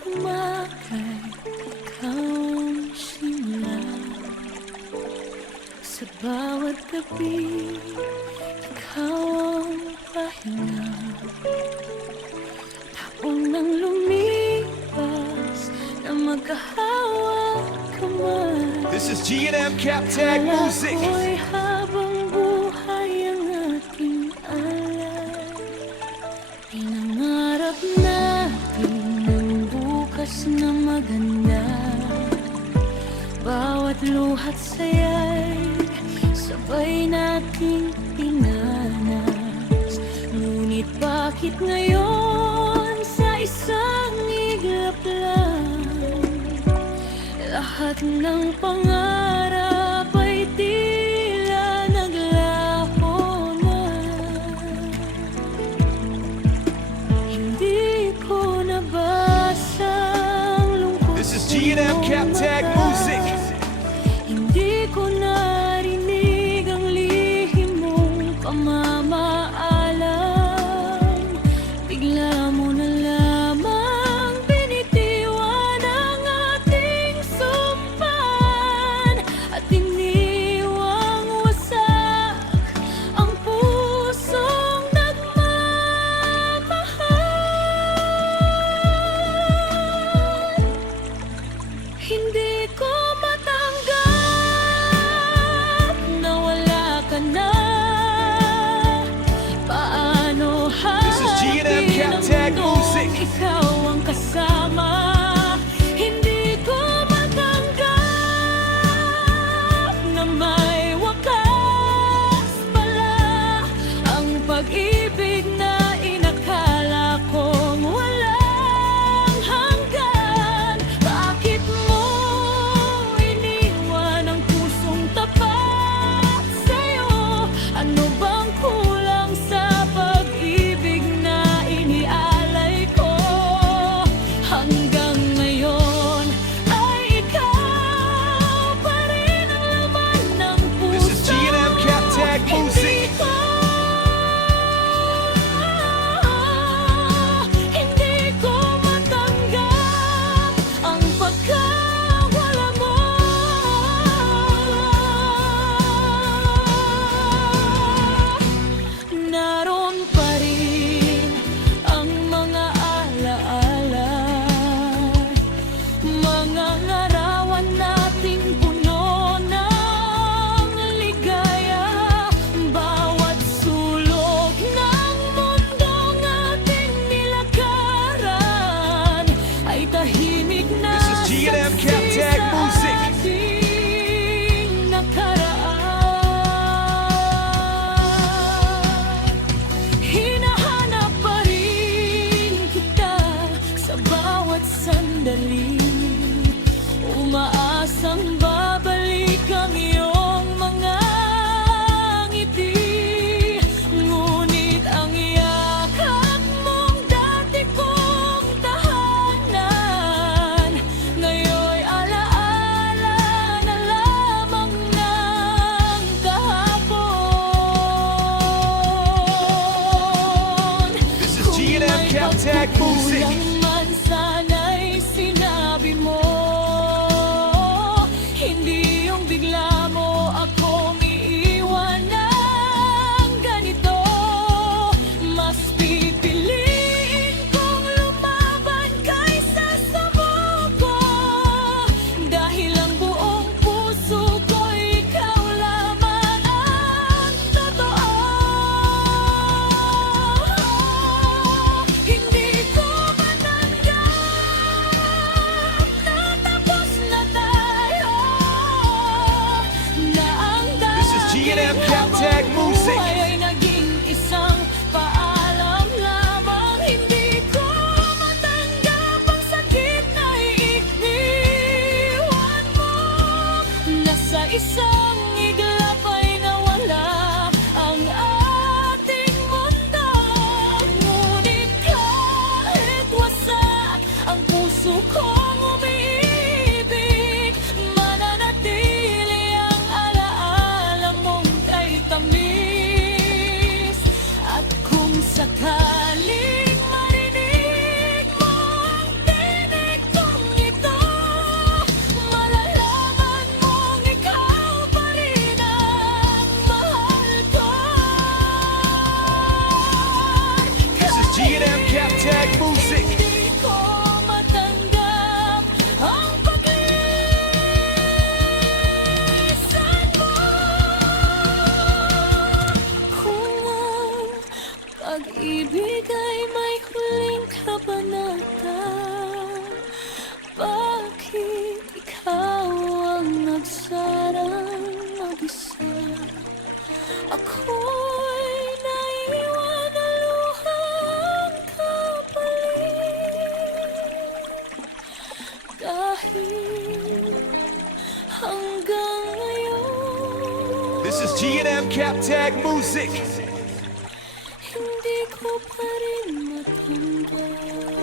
tumakay, ikaw ang simula. Sa bawat gabi, ikaw ang pahinga. Taong nang lumipas na magkahawak kamay. This is G&M Captag Music. Ako'y habang buhay ang ating alay. Pinangarap natin ng bukas na maganda. Bawat luhat saya'y sabay nating pinanas. Ngunit bakit ngayon sa isang iglap lang lahat ng pangarap ay tila naglaho na? Hindi ko nabasa ang lungkot. This is G&M Captag Music. Hindi ko narinig ang lihim mong pamamaalam. Bigla mo na lamang binitiwan ang ating sumpan at iniwang wasak ang pusong nagmamahal. Hindi ko matanggap na wala ka na. Paano This is G&M Captag Music. ikaw ang kasama? Hindi ko matanggap na may wakas pala ang pag-ibig na inakala kong walang hanggan. Bakit mo iniwan ang pusong tapat sa'yo? Ano bang kulang sa pag-ibig na inialay ko? Hanggang ngayon ay ikaw pa rin ang laman ng puso. This is G&M Captag Music. Hindi ko matanggap ang pagkawala mo. Naroon pa rin ang mga alaala, mga larawan nating puno ng ligaya. Bawat sulok ng mundong ating nilakaran ay tahimik na This is G&M Captag Music. ating nakaraan. Hinahanap pa rin kita sa bawat sandali. Umaasang babalik ang iyong mga ngiti. Ngunit ang yakap mong dati kong tahanan ngayon'y alaala na lamang ng kahapon. This is G&M Captag Music. Kung man sana'y sinabi mo, hindi yung bigla mo akong iiwan ng ganito. Mas pipiliin kong lumaban kaysa sumuko, dahil ang buong puso ko ikaw lamang ang totoo. Hindi ko matanggap na tapos na tayo, na ang This is G&M Captag Music. buhay ay naging isang paalam lamang. Hindi ko matanggap ang sakit na iiniwan mo. Nasa isang iglap ay nawala ang ating mundo. Ngunit kahit wasak ang puso kong umiibig, mananatili ang alaala mong kay tamis. At kung sakaling marinig mo ang tinig Dahil hanggang ngayon This is G&M Captag Music. hindi ko pa rin matanggap.